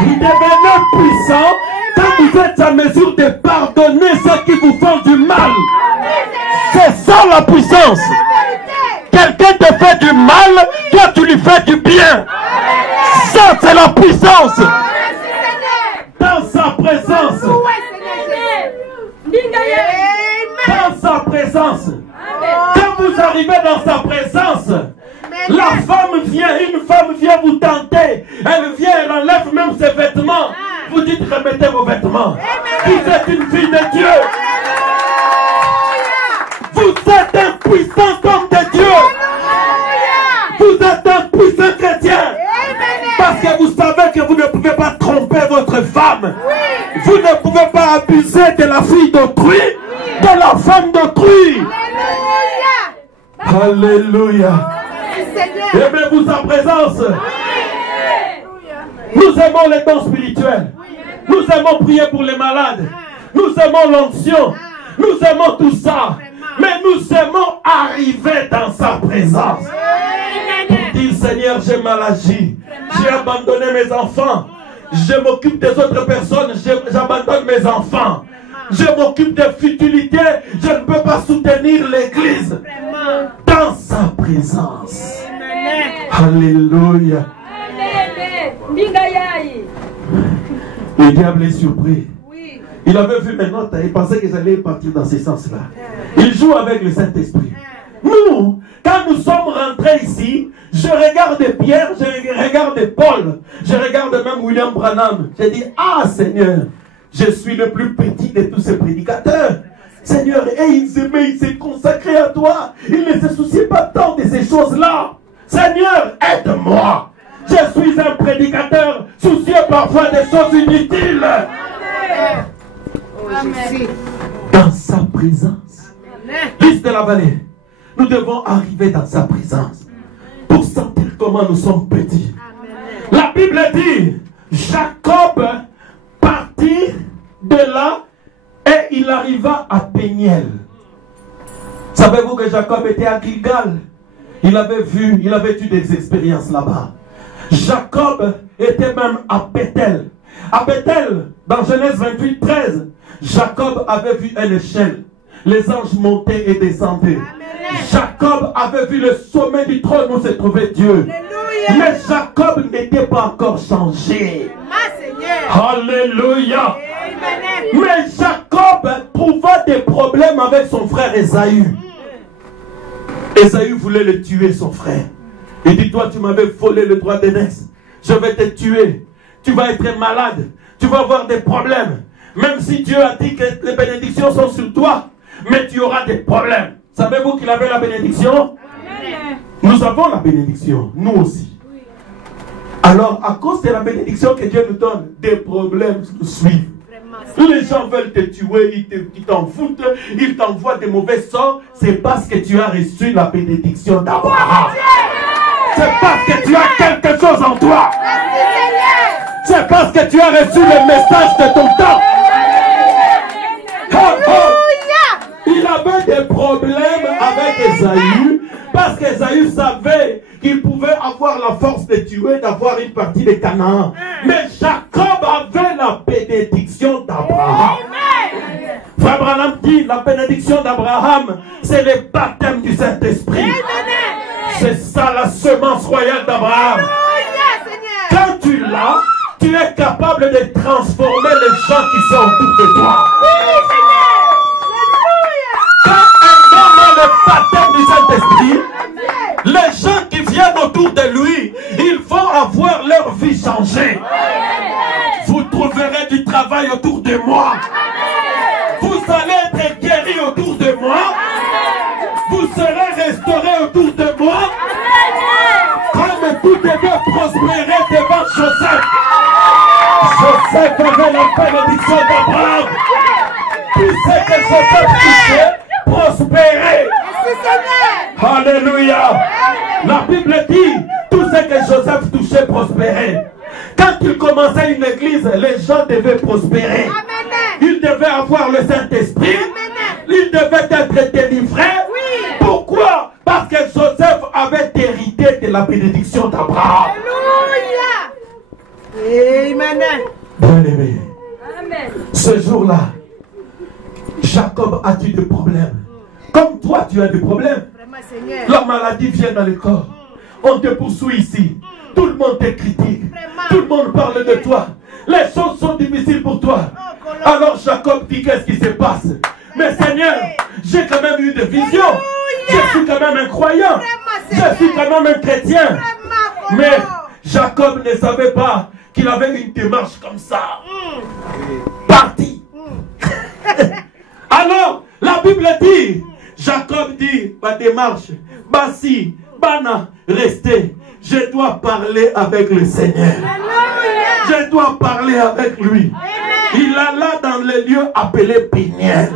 Vous devenez puissant quand vous êtes en mesure de pardonner ceux qui vous font du mal. C'est ça la puissance. Quelqu'un te fait du mal, toi tu lui fais du bien. Ça c'est la puissance. Dans sa présence. Dans sa présence. Quand vous arrivez dans sa présence, la femme vient, une femme vient vous tenter. Elle vient, elle enlève même ses vêtements. Vous dites remettez vos vêtements. Vous êtes une fille de Dieu. Vous êtes un puissant homme de Dieu. Vous êtes un puissant chrétien. Parce que vous savez que vous ne pouvez pas tromper votre femme. Vous ne pouvez pas abuser de la fille d'autrui, de la femme d'autrui. Alléluia. Aimez-vous sa présence. Nous aimons les dons spirituels. Nous aimons prier pour les malades. Nous aimons l'onction. Nous aimons tout ça. Mais nous aimons arriver dans sa présence. Pour dire Seigneur, j'ai mal agi. J'ai abandonné mes enfants. Je m'occupe des autres personnes. J'abandonne mes enfants. Je m'occupe des futilités. Je ne peux pas soutenir l'église. Dans sa présence. Alléluia. Le diable est surpris. Il avait vu mes notes, il pensait que j'allais partir dans ce sens-là. Il joue avec le Saint-Esprit. Nous, quand nous sommes rentrés ici, je regarde Pierre, je regarde Paul, je regarde même William Branham. J'ai dit, ah Seigneur, je suis le plus petit de tous ces prédicateurs. Seigneur, et ils aimaient, ils s'est consacrés à toi. Ils ne se souciaient pas tant de ces choses-là. Seigneur, aide-moi. Je suis un prédicateur soucieux parfois des choses inutiles. Dans sa présence. Fils de la vallée, nous devons arriver dans sa présence pour sentir comment nous sommes petits. La Bible dit, Jacob partit de là et il arriva à Péniel. Savez-vous que Jacob était à Gilgal? Il avait eu des expériences là-bas. Jacob était même à Bethel. À Bethel, dans Genèse 28, 13, Jacob avait vu une échelle. Les anges montaient et descendaient. Jacob avait vu le sommet du trône où se trouvait Dieu. Mais Jacob n'était pas encore changé. Alléluia. Mais Jacob trouva des problèmes avec son frère Ésaü. Ésaü voulait le tuer, son frère. Il dit, toi tu m'avais volé le droit d'aînesse. Je vais te tuer. Tu vas être malade. Tu vas avoir des problèmes. Même si Dieu a dit que les bénédictions sont sur toi, mais tu auras des problèmes. Savez-vous qu'il avait la bénédiction? Amen. Nous avons la bénédiction, nous aussi. Alors, à cause de la bénédiction que Dieu nous donne, des problèmes nous suivent. Les gens veulent te tuer, ils t'en foutent, ils t'envoient des mauvais sorts. C'est parce que tu as reçu la bénédiction d'Abraham. C'est parce que tu as quelque chose en toi. C'est parce que tu as reçu le message de ton temps. Il avait des problèmes avec Ésaü parce qu'Ésaü savait qu'il pouvait avoir la force de tuer, d'avoir une partie de Canaan. Mais Jacob avait la bénédiction d'Abraham. Frère Branham dit, la bénédiction d'Abraham, c'est le baptême du Saint-Esprit. C'est ça la semence royale d'Abraham. Quand tu l'as, tu es capable de transformer les gens qui sont autour de toi. Quand un homme a le baptême du Saint-Esprit, les gens qui viennent autour de lui, ils vont avoir leur vie changée. Vous trouverez du travail autour de moi. Vous allez être guéris autour de moi. prospéré devant Joseph. Joseph avait la bénédiction d'Abraham. Tout ce que Joseph touchait, prospérait. Alléluia. La Bible dit, tout ce que Joseph touchait, prospérait. Quand il commençait une église, les gens devaient prospérer. Ils devaient avoir le Saint-Esprit. Ils devaient être délivrés. Pourquoi? Parce que Joseph avait hérité de la bénédiction d'Abraham. Alléluia. Bien-aimé, ce jour-là, Jacob a-t-il des problèmes? Comme toi, tu as des problèmes. La maladie vient dans le corps. On te poursuit ici. Tout le monde te critique. Tout le monde parle de toi. Les choses sont difficiles pour toi. Alors Jacob dit, qu'est-ce qui se passe? Mais Seigneur, j'ai quand même eu des visions. Je suis quand même un croyant. Je suis quand même un chrétien. Mais Jacob ne savait pas qu'il avait une démarche comme ça. Parti. Alors, la Bible dit, Jacob dit, ma démarche, Bassi, Bana, restez. Je dois parler avec le Seigneur. Je dois parler avec lui. Il alla dans le lieu appelé Peniel.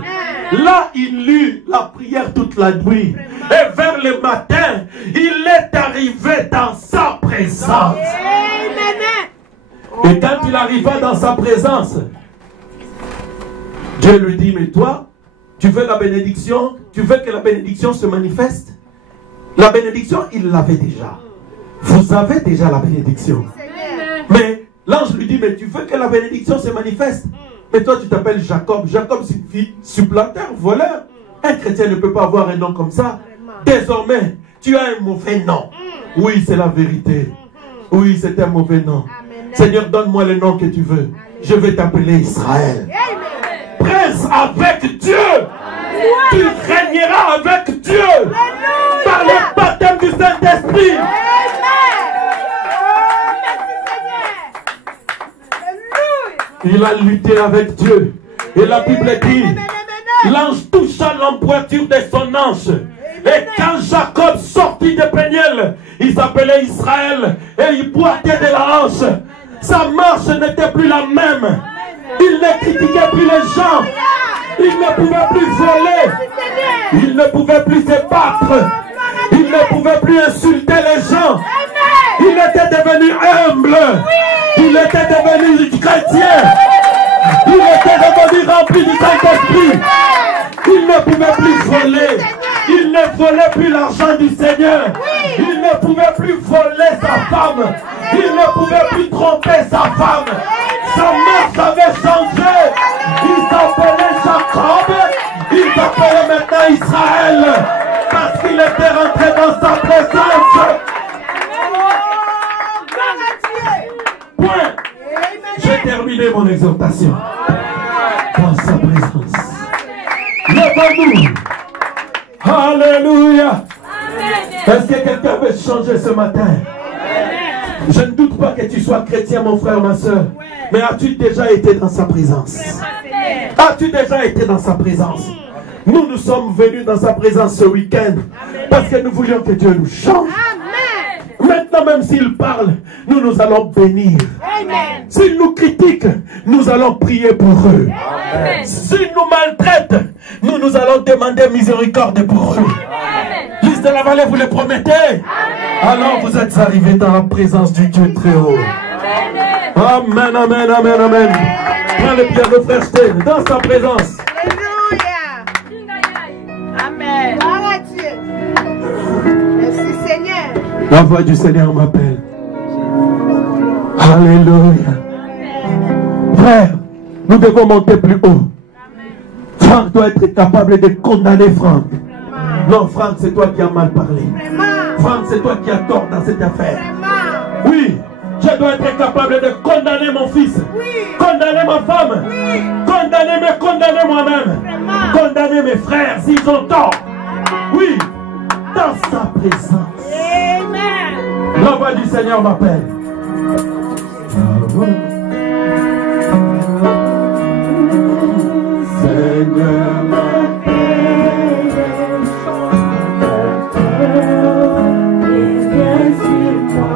Là, il lut la prière toute la nuit. Et vers le matin, il est arrivé dans sa présence. Et quand il arriva dans sa présence, Dieu lui dit, mais toi, tu veux la bénédiction? Tu veux que la bénédiction se manifeste? La bénédiction, il l'avait déjà. Vous avez déjà la bénédiction. Mais l'ange lui dit, mais tu veux que la bénédiction se manifeste? Mais toi, tu t'appelles Jacob. Jacob signifie supplanteur, voleur. Un chrétien ne peut pas avoir un nom comme ça. Désormais, tu as un mauvais nom. Oui, c'est la vérité. Oui, c'est un mauvais nom. Seigneur, donne-moi le nom que tu veux. Je vais t'appeler Israël. Prince avec Dieu. Tu régneras avec Dieu. Par le baptême du Saint-Esprit. Il a lutté avec Dieu. Et la Bible dit, l'ange toucha l'emboîture de son ange. Et quand Jacob sortit de Peniel, il s'appelait Israël. Et il boitait de la hanche. Sa marche n'était plus la même. Il ne critiquait plus les gens. Il ne pouvait plus voler. Il ne pouvait plus se battre. Il ne pouvait plus insulter les gens. Il était devenu humble. Il était devenu chrétien. Il était devenu rempli du Saint-Esprit. Il ne pouvait plus voler. Il ne volait plus l'argent du Seigneur. Il ne pouvait plus voler sa femme. Il ne pouvait plus tromper sa femme. Sa marche avait changé. Il s'appelait Jacob. Il s'appelait maintenant Israël. Parce qu'il était rentré dans sa présence. Point. J'ai terminé mon exhortation. Dans sa présence. Levons-nous. Alléluia. Est-ce que quelqu'un veut changer ce matin? Je ne doute pas que tu sois chrétien, mon frère, ma soeur. Mais as-tu déjà été dans sa présence? As-tu déjà été dans sa présence? Nous sommes venus dans sa présence ce week-end parce que nous voulions que Dieu nous change. Maintenant, même s'il parle, nous allons bénir. S'il nous critique, nous allons prier pour eux. S'il nous maltraite, nous allons demander miséricorde pour eux. Lys de la vallée, vous les promettez? Alors vous êtes arrivés dans la présence du Dieu très haut. Amen, amen, amen, amen. Prends les pierres de frèreté dans sa présence. Amen. Merci Seigneur. La voix du Seigneur m'appelle. Alléluia. Frère, nous devons monter plus haut. Franck doit être capable de condamner Franck. Non, Franck, c'est toi qui as mal parlé. Franck, c'est toi qui as tort dans cette affaire. Oui, je dois être capable de condamner mon fils. Condamner ma femme. Condamner moi-même. Condamner mes frères s'ils ont tort. Oui, dans sa présence. Amen. La voix du Seigneur m'appelle. Seigneur m'appelle. Et viens sur moi.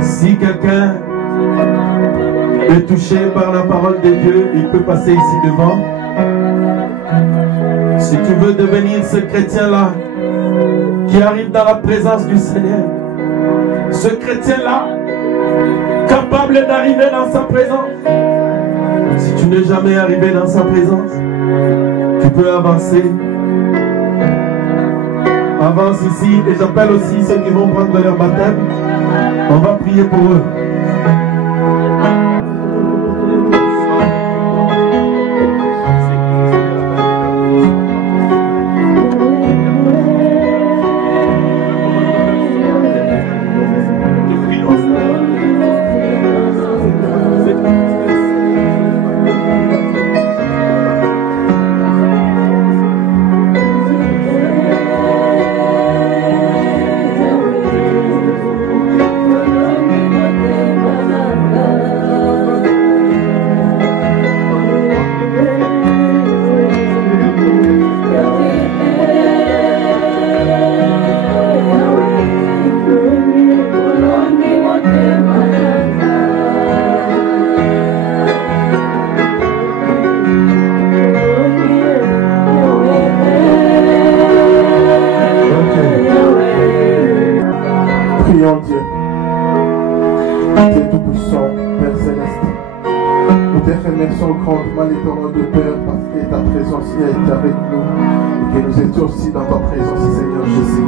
Si quelqu'un est touché par la parole de Dieu, il peut passer ici devant. Si tu veux devenir ce chrétien-là qui arrive dans la présence du Seigneur, ce chrétien-là capable d'arriver dans sa présence. Si tu n'es jamais arrivé dans sa présence, tu peux avancer. Avance ici et j'appelle aussi ceux qui vont prendre leur baptême. On va prier pour eux. Aussi dans ta présence, Seigneur Jésus.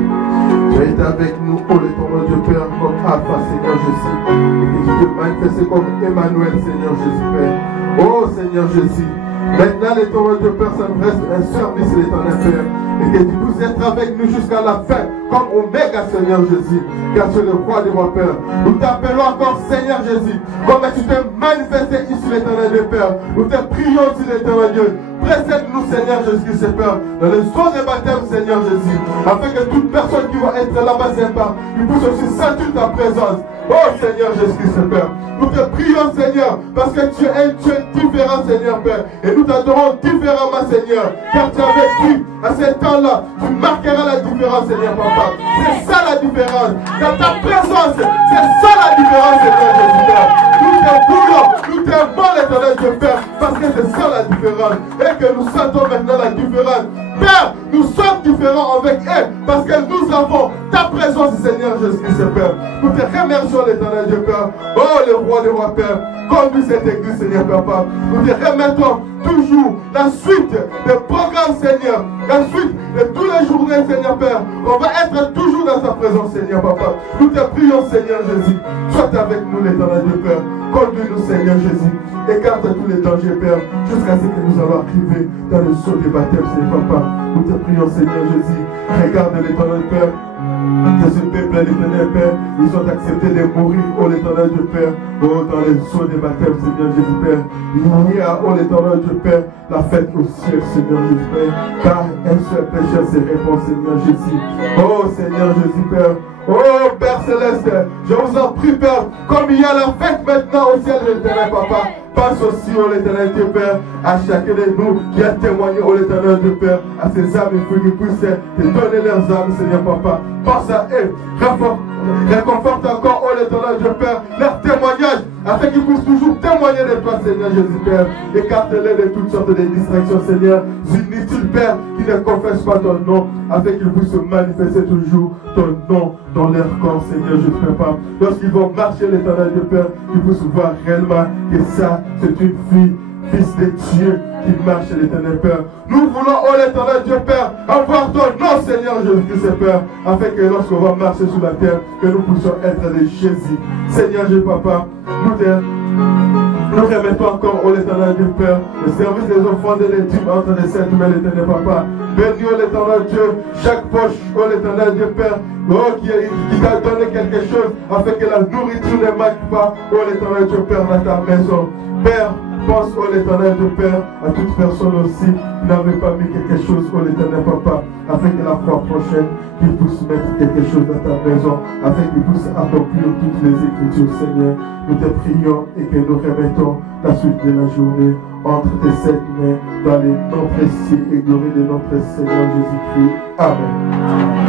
Tu as été avec nous, oh l'éternel Dieu Père, comme Alpha, Seigneur Jésus. Et tu te manifestes comme Emmanuel, Seigneur Jésus, Père. Oh Seigneur Jésus. Maintenant, l'éternel Dieu Père, ça nous reste un service, l'éternel Père. Et que tu puisses être avec nous jusqu'à la fin, comme Oméga, Seigneur Jésus. Car tu es le roi des rois, Père. Nous t'appelons encore, Seigneur Jésus. Comme tu t'es manifesté ici, l'éternel Dieu Père. Nous te prions ici, l'éternel Dieu. Précède-nous, Seigneur Jésus-Christ, Père, dans le son des baptêmes, Seigneur Jésus, afin que toute personne qui va être là-bas, Seigneur, il puisse aussi sentir ta présence. Oh Seigneur Jésus-Christ, Père, nous te prions, Seigneur, parce que tu es différent, Seigneur, Père, et nous t'adorons différemment, Seigneur, car tu avais dit, à ce temps-là, tu marqueras la différence, Seigneur, Papa. C'est ça la différence. Dans ta présence, c'est ça la différence, Seigneur Jésus, Père. Nous te voulons, nous t'aimons, l'éternel Dieu, Père, parce que c'est ça la différence. Et que nous sentons maintenant la différence. Père, nous sommes différents avec eux parce que nous avons ta présence, Seigneur Jésus-Christ, Père. Nous te remercions, l'éternel Dieu, Père. Oh, le roi des rois, Père. Conduis cette église, Seigneur, Papa. Nous te remettons toujours la suite des programmes, Seigneur. La suite de tous les journées, Seigneur, Père. On va être toujours dans sa présence, Seigneur, Papa. Nous te prions, Seigneur Jésus. Sois avec nous, l'éternel Dieu, Père. Conduis-nous, Seigneur Jésus. Écarte tous les dangers, Père, jusqu'à ce que nous allons arriver dans le saut des baptêmes, Seigneur, Papa. Nous te prions, Seigneur Jésus. Regarde l'éternel Père. Que ce peuple, l'éternel Père, ils ont accepté de mourir, oh l'éternel Dieu Père, oh dans les eaux des baptêmes, Seigneur Jésus Père. Il y a, oh l'éternel Dieu Père, la fête au ciel, Seigneur Jésus Père, car un seul pécheur se répand, Seigneur Jésus. Oh Seigneur Jésus Père. Oh Père Céleste, je vous en prie, Père, comme il y a la fête maintenant au ciel de l'éternel Papa, pense aussi, oh l'éternel Dieu Père, à chacun de nous qui a témoigné, oh l'éternel Dieu Père, à ces âmes et fous qui puissent te donner leurs âmes, Seigneur Papa. Pense à eux, réconforte encore, oh l'éternel Dieu Père, leur témoignage, afin qu'ils puissent toujours témoigner de toi, Seigneur Jésus Père. Écarte-les de toutes sortes de distractions, Seigneur, inutiles, Père, qui ne confessent pas ton nom, afin qu'ils puissent manifester toujours ton nom dans leur corps, Seigneur Jésus Père. Lorsqu'ils vont marcher, l'éternel Dieu Père, qu'ils puissent voir réellement que ça, c'est une fille, fils de Dieu, qui marche, l'éternel Père. Nous voulons, oh l'éternel Dieu Père, avoir ton nom, Seigneur Jésus-Christ, Père, afin que lorsqu'on va marcher sur la terre, que nous puissions être des Jésus. Seigneur Jésus, Papa, nous remettons encore, oh l'éternel Dieu Père, le service des offrandes et des dîmes entre les saintes mains, l'éternel Papa. Bénis, oh l'éternel Dieu, chaque poche, oh l'éternel Dieu Père, oh, qui t'a donné quelque chose, afin que la nourriture ne manque pas, oh l'éternel Dieu Père, dans ta maison. Père, pense, oh l'éternel Dieu Père, à toute personne aussi qui n'avait pas mis quelque chose, oh l'éternel Papa, afin que la fois prochaine, qu'il puisse mettre quelque chose dans ta maison, afin qu'il puisse accomplir toutes les Écritures, Seigneur. Nous te prions et que nous remettons la suite de la journée entre tes sept mains, dans les noms précis et glorieux de notre Seigneur Jésus-Christ. Amen.